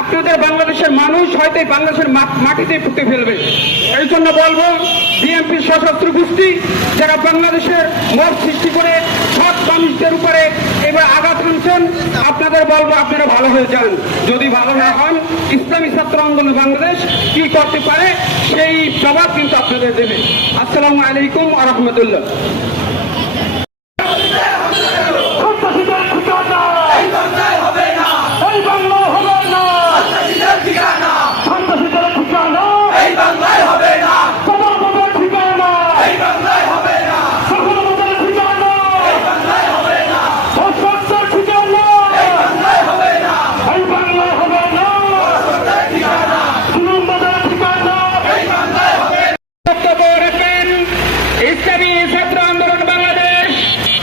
আপনাদের বাংলাদেশের মানুষ হয়তো বাংলাদেশের মাটিতে পুঁতে ফেলবে। এই জন্য বলবো বিএনপির সশস্ত্র গোষ্ঠী যারা বাংলাদেশের মত সৃষ্টি করে সৎ মানুষদের উপরে এবার আঘাত হানছেন, আপনাদের বলবো আপনারা ভালো হয়ে যান। যদি ভালো না হন, ইসলামী ছাত্র আন্দোলন বাংলাদেশ কি করতে পারে সেই জবাব কিন্তু আপনাদের দেবে। আসসালামু আলাইকুম ওয়া রাহমাতুল্লাহ। ইসলামী ছাত্র আন্দোলন বাংলাদেশ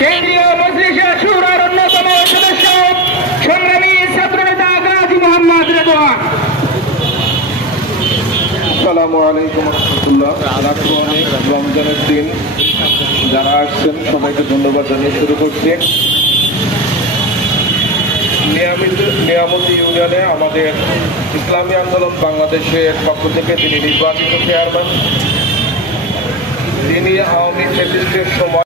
কেন্দ্রীয় মজলিসের শুরার অন্যতম সদস্য সংগ্রামী ছাত্র নেতা গাজী মোহাম্মদ রেদওয়ান। আসসালামু আলাইকুম রহমতুল্লাহ। অনেক রমজানের দিন যারা আসছেন সবাইকে ধন্যবাদ জানিয়ে শুরু করছি। নিয়ামতি ইউনিয়নে আমাদের ইসলামী আন্দোলন বাংলাদেশের পক্ষ থেকে তিনি নির্বাচিত চেয়ারম্যান। তিনি আওয়ামী ফ্যাসিস্টের সময়